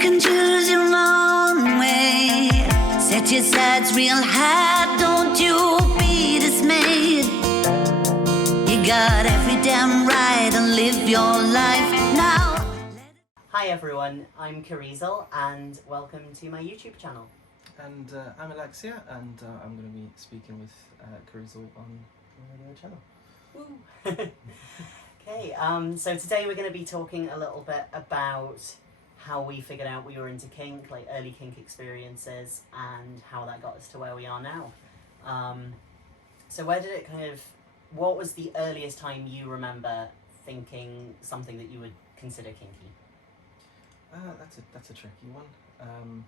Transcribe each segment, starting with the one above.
can choose your own way. Set your sights real high, don't you be dismayed. You got every damn right to live your life now. Hi everyone, I'm Kirizal and welcome to my YouTube channel. And I'm Alexea, and I'm going to be speaking with Kirizal on the channel. Woo. Okay, so today we're going to be talking a little bit about how we figured out we were into kink, like early kink experiences, and how that got us to where we are now. So where did it what was the earliest time you remember thinking something that you would consider kinky? That's a tricky one.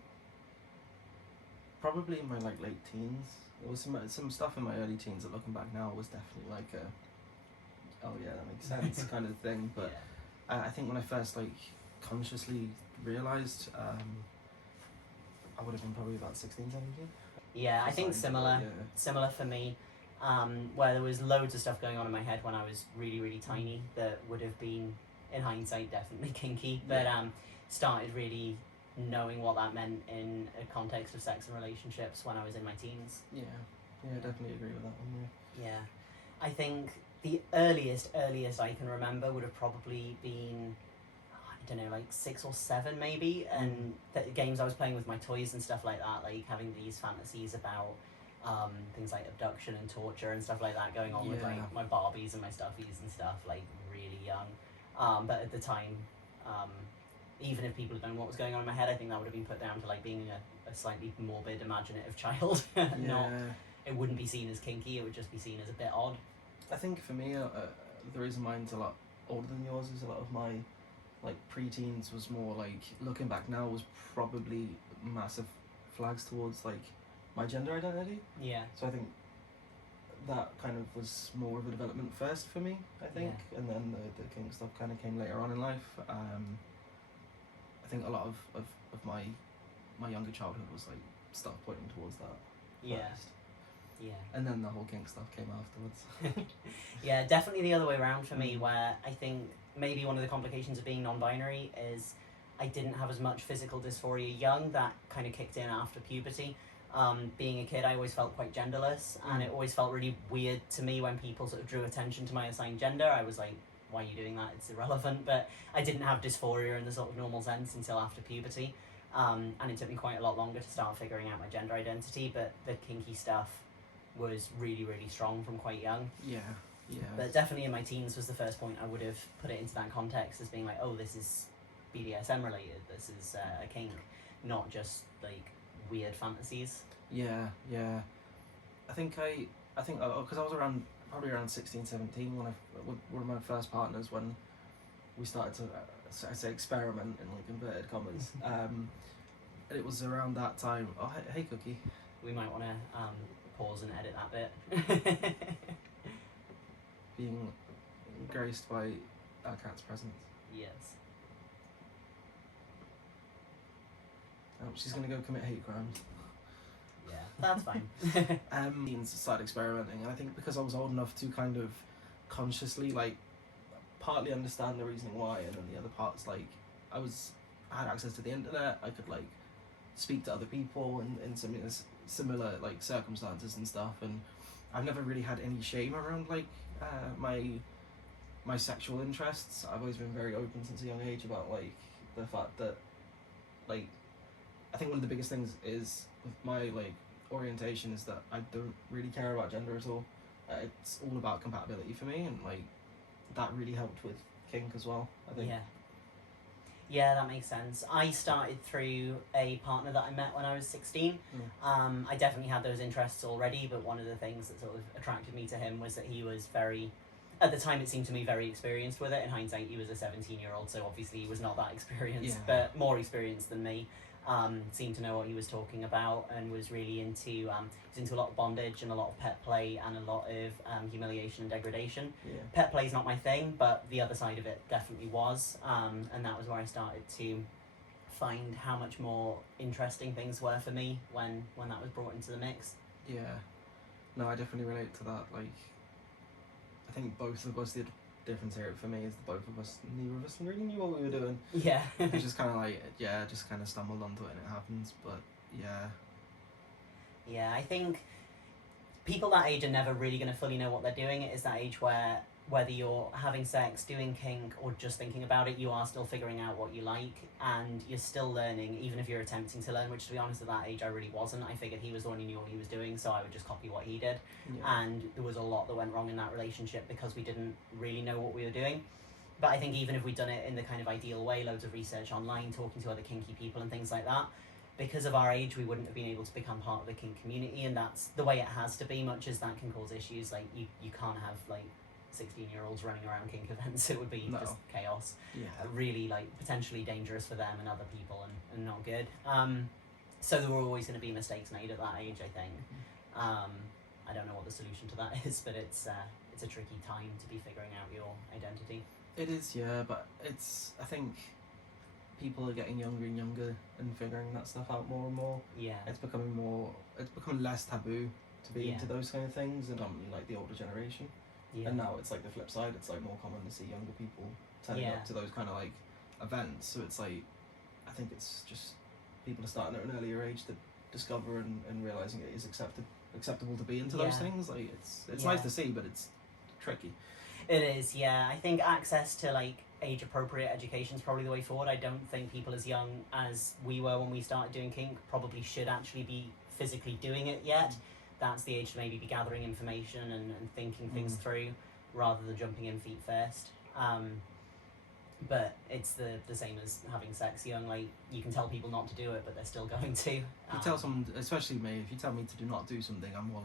Probably in my late teens. There was some stuff in my early teens that, looking back now, was definitely like a, oh yeah, that makes sense kind of thing. But yeah. I think when I first consciously realised, I would have been probably about 16, 17. Yeah, I think similar for me, where there was loads of stuff going on in my head when I was really, really tiny that would have been, in hindsight, definitely kinky, but started really knowing what that meant in a context of sex and relationships when I was in my teens. Yeah, definitely agree with that one. Yeah, I think the earliest I can remember would have probably been, I don't know, like 6 or 7 maybe, and the games I was playing with my toys and stuff like that, like having these fantasies about things like abduction and torture and stuff like that going on with like my Barbies and my stuffies and stuff, like really young. But at the time, even if people had known what was going on in my head, I think that would have been put down to like being a slightly morbid, imaginative child. It wouldn't be seen as kinky, it would just be seen as a bit odd. I think for me, the reason mine's a lot older than yours is a lot of my pre-teens was more like, looking back now, was probably massive flags towards my gender identity. Yeah. So I think that kind of was more of a development first for me, I think, and then the kink stuff kind of came later on in life. I think a lot of my younger childhood was stuff pointing towards that first. Yeah. And then the whole kink stuff came afterwards. Yeah, definitely the other way around for me, where I think maybe one of the complications of being non-binary is I didn't have as much physical dysphoria young. That kind of kicked in after puberty. Being a kid, I always felt quite genderless, and it always felt really weird to me when people sort of drew attention to my assigned gender. I was like, why are you doing that? It's irrelevant. But I didn't have dysphoria in the sort of normal sense until after puberty. And it took me quite a lot longer to start figuring out my gender identity, but the kinky stuff was really, really strong from quite young. Yeah. But definitely in my teens was the first point I would have put it into that context as being like, oh, this is BDSM related, this is a kink, not just weird fantasies. Yeah. I think because I was probably around 16, 17 when one of my first partners, when we started to I say experiment in inverted commas. And it was around that time. Oh, hey Cookie. We might want to pause and edit that bit. Being graced by our cat's presence. Yes. Oh, she's gonna go commit hate crimes. Yeah, that's fine. Teens started experimenting, and I think because I was old enough to kind of consciously partly understand the reasoning why, and then the other parts I had access to the internet. I could speak to other people in similar circumstances and stuff, and I've never really had any shame around my sexual interests. I've always been very open since a young age about the fact that I think one of the biggest things is with my orientation is that I don't really care about gender at all. It's all about compatibility for me, and that really helped with kink as well, I think. Yeah, that makes sense. I started through a partner that I met when I was 16. I definitely had those interests already, but one of the things that sort of attracted me to him was that he was at the time it seemed to me very experienced with it. In hindsight, he was a 17-year-old, so obviously he was not that experienced, but more experienced than me. Seemed to know what he was talking about, and was really into a lot of bondage and a lot of pet play and a lot of humiliation and degradation. Pet play is not my thing, but the other side of it definitely was, and that was where I started to find how much more interesting things were for me when that was brought into the mix. No, I definitely relate to that. I think both of us did difference here for me is that both of us, neither of us really knew what we were doing. Yeah. It's just kind of like, yeah, just kind of stumbled onto it and it happens. But yeah. Yeah, I think people that age are never really going to fully know what they're doing. It is that age where whether you're having sex, doing kink, or just thinking about it, you are still figuring out what you like, and you're still learning, even if you're attempting to learn, which, to be honest, at that age I really wasn't. I figured he was the one who knew what he was doing, so I would just copy what he did. Yeah. And there was a lot that went wrong in that relationship because we didn't really know what we were doing. But I think even if we'd done it in the kind of ideal way, loads of research online, talking to other kinky people and things like that, because of our age, we wouldn't have been able to become part of the kink community, and that's the way it has to be, much as that can cause issues. Like, you can't have, like, 16-year-olds running around kink events. It would be just chaos. Yeah. Really, like, potentially dangerous for them and other people, and not good. So there were always going to be mistakes made at that age, I think. I don't know what the solution to that is, but it's a tricky time to be figuring out your identity. It is, yeah, but I think people are getting younger and younger and figuring that stuff out more and more. Yeah. It's becoming less taboo to be Yeah. into those kind of things, and like the older generation. Yeah. And now it's like the flip side. It's like more common to see younger people turning Yeah. up to those kind of like events. So it's like, I think it's just people are starting at an earlier age to discover and realizing it is acceptable to be into those Yeah. things. Like it's Yeah. nice to see, but it's tricky. It is, yeah. I think access to, like, age-appropriate education is probably the way forward. I don't think people as young as we were when we started doing kink probably should actually be physically doing it yet. That's the age to maybe be gathering information and thinking things through rather than jumping in feet first. But it's the same as having sex young. Like, you can tell people not to do it, but they're still going to. If you tell someone, especially me, if you tell me to do not do something, I'm more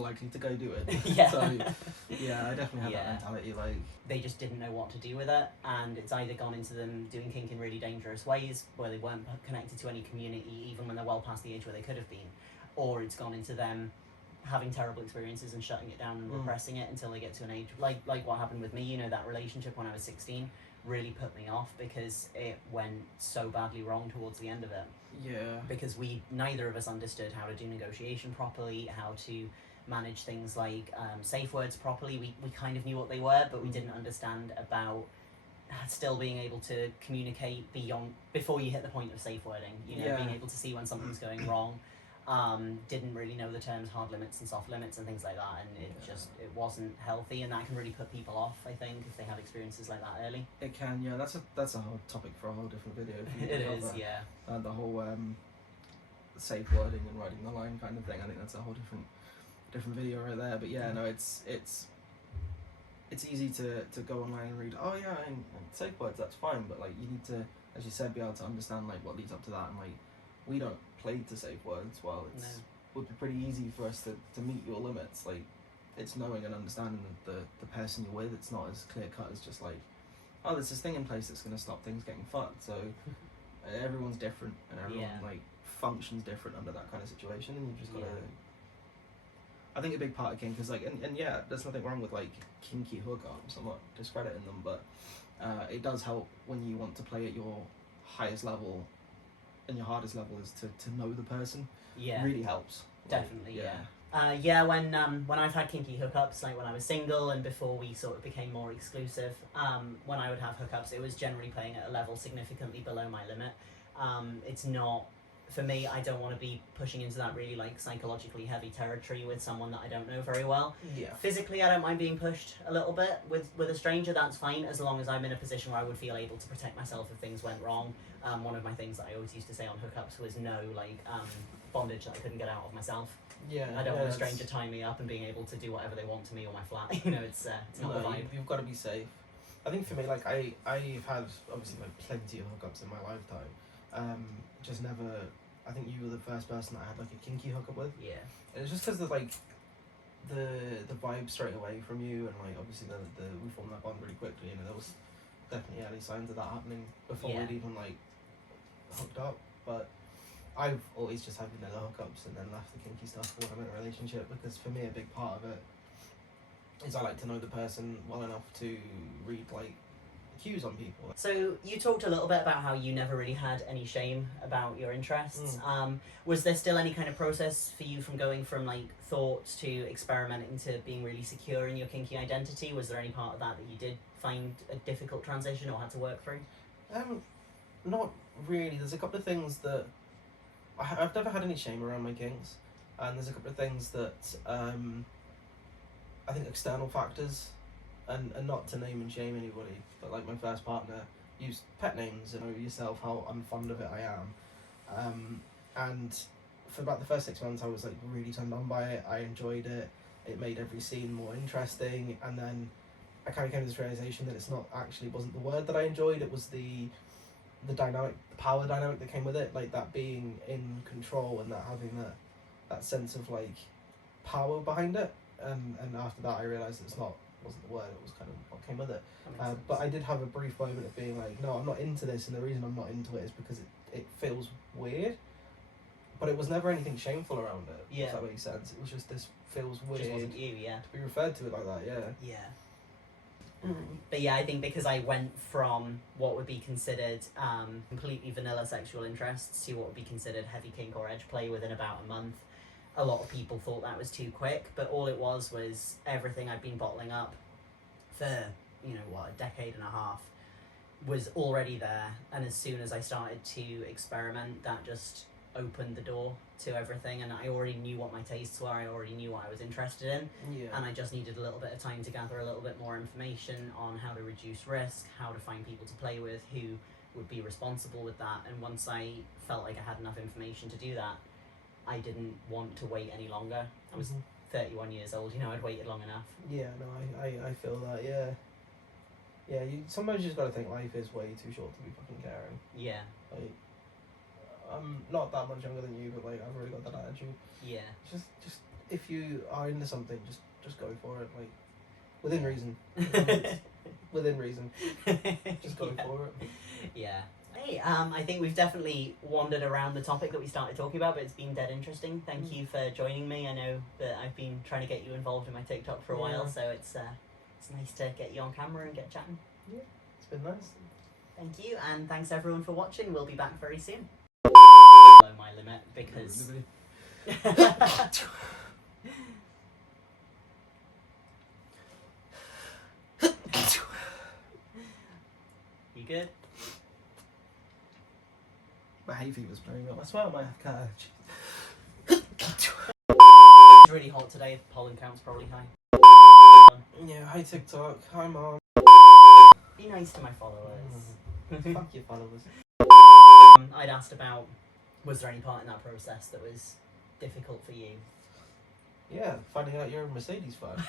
likely to go do it. Yeah. So yeah, I definitely have that mentality. Like, they just didn't know what to do with it, and it's either gone into them doing kink in really dangerous ways where they weren't connected to any community even when they're well past the age where they could have been, or it's gone into them having terrible experiences and shutting it down and repressing it until they get to an age like what happened with me. You know, that relationship when I was 16 really put me off because it went so badly wrong towards the end of it. yeah. Because neither of us understood how to do negotiation properly, how to manage things like safe words properly. We kind of knew what they were, but we didn't understand about still being able to communicate before you hit the point of safe wording, you know, being able to see when something's going wrong. Didn't really know the terms hard limits and soft limits and things like that, and it wasn't healthy, and that can really put people off, I think, if they have experiences like that early. It can, yeah. That's a whole topic for a whole different video. It is, yeah. And the whole safe wording and writing the line kind of thing. I think that's a whole different video right there. But yeah, no, it's easy to go online and read. Oh yeah, and safe words, that's fine. But like, you need to, as you said, be able to understand like what leads up to that, and like we don't play to safe words. Well, would be pretty easy for us to meet your limits. Like, it's knowing and understanding the person you're with. It's not as clear cut as just like, oh, there's this thing in place that's going to stop things getting fucked. So everyone's different, and everyone like functions different under that kind of situation, and you've just got to. I think a big part of kink is like, and yeah, there's nothing wrong with like kinky hookups. I'm not discrediting them, but it does help when you want to play at your highest level, and your hardest level is to know the person. Yeah, it really helps. Definitely, when I've had kinky hookups, like when I was single and before we sort of became more exclusive, when I would have hookups, it was generally playing at a level significantly below my limit. It's not, for me, I don't want to be pushing into that really like psychologically heavy territory with someone that I don't know very well. Yeah. Physically, I don't mind being pushed a little bit with a stranger. That's fine, as long as I'm in a position where I would feel able to protect myself if things went wrong. One of my things that I always used to say on hookups was no bondage that I couldn't get out of myself. Yeah. I don't want a stranger tying me up and being able to do whatever they want to me or my flat. You know, it's not the vibe. You've got to be safe. I think for me, like I've had obviously like plenty of hookups in my lifetime. Just never. I think you were the first person that I had like a kinky hookup with. Yeah. And it's just because of like the vibe straight away from you, and like obviously we formed that bond really quickly. You know, there was definitely early signs of that happening before we'd even like hooked up. But I've always just had vanilla hookups and then left the kinky stuff when I'm in a relationship, because for me a big part of it is I like to know the person well enough to read like cues on people. So you talked a little bit about how you never really had any shame about your interests. Was there still any kind of process for you from going from like thoughts to experimenting to being really secure in your kinky identity? Was there any part of that you did find a difficult transition or had to work through? Not really. There's a couple of things that I've never had any shame around my kinks, and there's a couple of things that I think external factors, and not to name and shame anybody, but like my first partner used pet names and know yourself how unfond of it I am, and for about the first 6 months I was like really turned on by it. I enjoyed it. It made every scene more interesting, and then I kind of came to this realization that wasn't the word that I enjoyed. It was the dynamic, the power dynamic that came with it, like that being in control and that having that sense of like power behind it. And after that, I realized wasn't the word. It was kind of what came with it. But I did have a brief moment of being like, no, I'm not into this, and the reason I'm not into it is because it feels weird. But it was never anything shameful around it. Yeah. If that makes sense. It was just this feels weird. Just wasn't you, yeah. To be referred to it like that, yeah. Yeah. But yeah, I think because I went from what would be considered completely vanilla sexual interests to what would be considered heavy kink or edge play within about a month, a lot of people thought that was too quick, but all it was everything I'd been bottling up for, a decade and a half was already there, and as soon as I started to experiment, that just opened the door to everything, and I already knew what my tastes were, I already knew what I was interested in, and I just needed a little bit of time to gather a little bit more information on how to reduce risk, how to find people to play with who would be responsible with that, and once I felt like I had enough information to do that, I didn't want to wait any longer. I was 31 years old, I'd waited long enough. Yeah, no, I feel that, yeah. Yeah, sometimes you just gotta think life is way too short to be fucking caring. Yeah. Like, I'm not that much younger than you, but like I've already got that attitude. Yeah. Just if you are into something, just go for it. Like within reason. Within reason. Just go for it. Yeah. Hey, I think we've definitely wandered around the topic that we started talking about, but it's been dead interesting. Thank you for joining me. I know that I've been trying to get you involved in my TikTok for a while, so it's nice to get you on camera and get chatting. Yeah, it's been nice. Thank you, and thanks everyone for watching. We'll be back very soon. Below my limit because. You good? My hay fever's playing up. I swear I might have cat It's really hot today. Pollen count's probably high. Yeah, hi TikTok. Hi Mom. Be nice to my followers. Fuck your followers. I'd asked about, was there any part in that process that was difficult for you? Yeah, finding out you're a Mercedes fan.